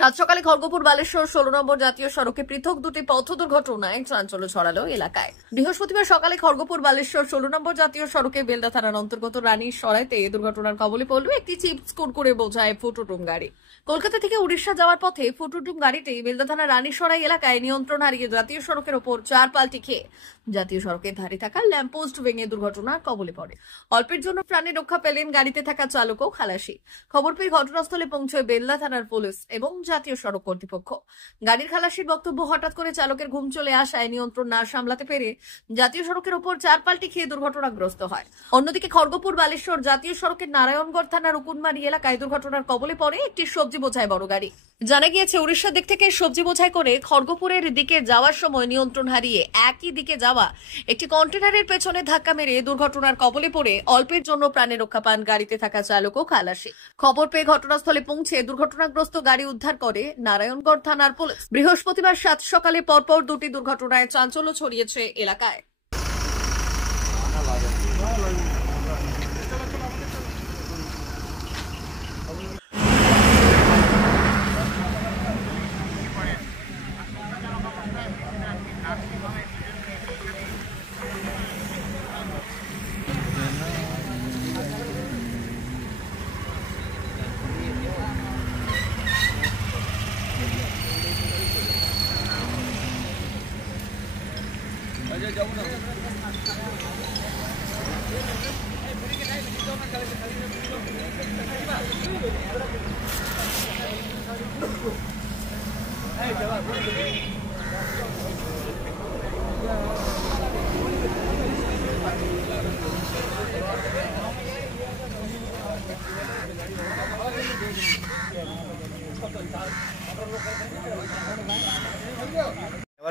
সাত সকালে খড়গপুর বালেশ্বর 16 নম্বর জাতীয় সড়কে পৃথক দুটি পথ দুর্ঘটনায় চাঞ্চল্য ছড়ালো এলাকায়। বৃহস্পতিবার সকালে খড়গপুর বালেশ্বর 16 নম্বর জাতীয় সড়কে বেলদা থানার অন্তর্গত রানীর সরাইতে দুর্ঘটনার কবলে পড়ল একটি চিপস কুরকুরে বোঝায় ফুটুটুম গাড়ি। কলকাতা থেকে উড়িষ্যা যাওয়ার পথে ফুটুটুম গাড়িটি বেলদা থানার রানীর সরাই এলাকায় নিয়ন্ত্রণ হারিয়ে জাতীয় সড়কের ওপর চার পাল্টি খেয়ে জাতীয় সড়কের ধারে থাকা ল্যাম্পপোস্ট ভেঙে দুর্ঘটনার কবলে পড়ে। অল্পের জন্য প্রাণে রক্ষা পেলেন গাড়িতে থাকা চালক ও খালাসি। খবর পেয়ে ঘটনাস্থলে পৌঁছয় বেলদা থানার পুলিশ এবং জাতীয় সড়ক কর্তৃপক্ষ। গাড়ির খালাসির বক্তব্য, হঠাৎ করে চালকের ঘুম চলে আসায় নিয়ন্ত্রণ না সামলাতে পেরে জাতীয় সড়কের ওপর চার পাল্টি খেয়ে দুর্ঘটনাগ্রস্ত হয়। অন্যদিকে খড়গপুর বালেশ্বর জাতীয় সড়কের নারায়ণগড় থানার উকুনমারি এলাকায় দুর্ঘটনার কবলে পড়ে একটি সবজি বোঝাই বড় গাড়ি। জানা গিয়েছে, উড়িষ্যার দিক থেকে সবজি বোঝাই করে খড়গপুরের দিকে যাওয়ার সময় নিয়ন্ত্রণ হারিয়ে একই দিকে যাওয়া একটি কন্টেনারের পেছনে ধাক্কা মেরে দুর্ঘটনার কবলে পড়ে অল্পের জন্য প্রাণে রক্ষা পান গাড়িতে থাকা চালক ও খালাসি। খবর পেয়ে ঘটনাস্থলে পৌঁছে দুর্ঘটনাগ্রস্ত গাড়ি উদ্ধার করে নারায়ণগড় থানার পুলিশ। বৃহস্পতিবার সাত সকালে পরপর দুটি দুর্ঘটনায় চাঞ্চল্য ছড়িয়েছে এলাকায়।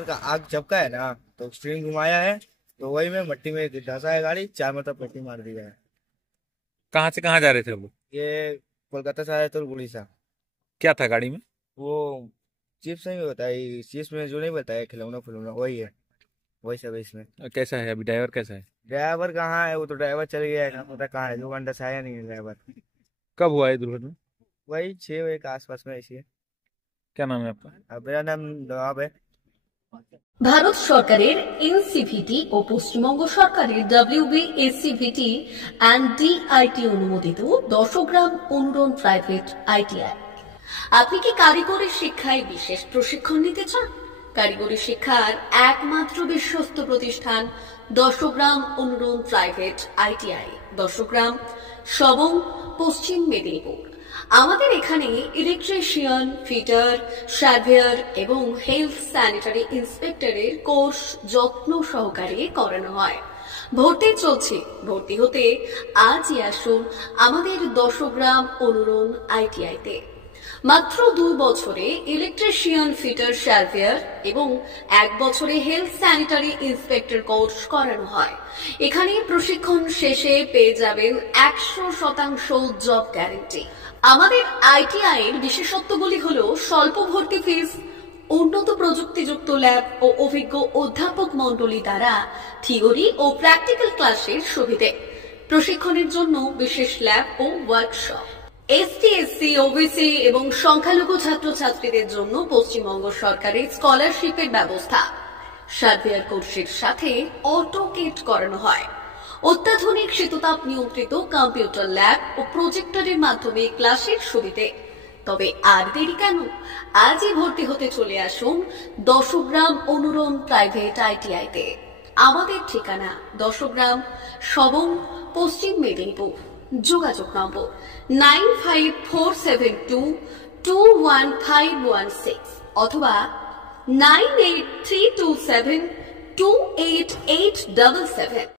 का आग झपका है ना, तो स्टीयरिंग घुमाया है, तो वही में मट्टी में धंसा है गाड़ी, 4 मतलब पट्टी मार दिया है। कहाँ से कहाँ जा रहे थे वो? ये कोलकाता से आया तो उड़ीसा। क्या था गाड़ी में? वो चिप्स नहीं होता है, चिप्स में जो नहीं बनता है खिलौना फुलौना, वही है, वही सब है इसमें। कैसा है अभी? ड्राइवर कैसा है? ड्राइवर कहाँ है? वो तो ड्राइवर चल गया है, पता कहाँ है, 2 घंटा से आया नहीं है ड्राइवर। कब हुआ ये दुर्घटना? वही 6 बजे के आसपास में ऐसी है। क्या नाम है आपका? मेरा नाम नवाब है। ভারত সরকারের এনসিভিটি ও পশ্চিমবঙ্গ সরকারের WBSCVT অ্যান্ড DIT অনুমোদিত 10 গ্রাম অনুরণ প্রাইভেট ITI। আপনি কি কারিগরি শিক্ষায় বিশেষ প্রশিক্ষণ নিতে চান? কারিগরি শিক্ষার একমাত্র বিশ্বস্ত প্রতিষ্ঠান 10 গ্রাম অনুরণ প্রাইভেট ITI, 10 গ্রাম, সবং, পশ্চিম মেদিনীপুর। আমাদের এখানে ইলেকট্রিশিয়ান, ফিটার, সার্ভেয়ার এবং হেলথ স্যানিটারি ইন্সপেক্টরের কোর্স যত্ন সহকারে করানো হয়। ভর্তি চলছে। ভর্তি হতে আজই আসুন আমাদের 10 গ্রাম অনুরণ ITI-তে। মাত্র 2 বছরে ইলেকট্রিশিয়ান, ফিটার, সার্ভেয়ার এবং 1 বছরে হেলথ স্যানিটারি ইন্সপেক্টর কোর্স করানো হয়। এখানে প্রশিক্ষণ শেষে পেয়ে যাবেন 100% জব গ্যারান্টি। আমাদের ITI এর বিশেষত্বগুলি হলো স্বল্প ভর্তি ফিস, উন্নত প্রযুক্তিযুক্ত ল্যাব ও অভিজ্ঞ অধ্যাপক মণ্ডলী দ্বারা থিওরি ও প্র্যাকটিক্যাল ক্লাসের সুবিধে, প্রশিক্ষণের জন্য বিশেষ ল্যাব ও ওয়ার্কশপ, ST, SC, OBC এবং সংখ্যালঘু ছাত্রছাত্রীদের জন্য পশ্চিমবঙ্গ সরকারের স্কলারশিপের ব্যবস্থা। সার্ভেয়ার কোর্সের সাথে অটোকেট করানো হয়। অত্যাধুনিক শীততাপ নিয়ন্ত্রিত কম্পিউটার ল্যাব ও প্রজেক্টরের মাধ্যমে ক্লাসের সুবিধে। তবে আর দেরি কেন? আজই ভর্তি হতে চলে আসুন 10 গ্রাম অনুরণ প্রাইভেট ITI-তে। আমাদের ঠিকানা 10 গ্রাম, সবং, পশ্চিম মেদিনীপুর। যোগাযোগ নম্বর 9547221516 অথবা 9832728877।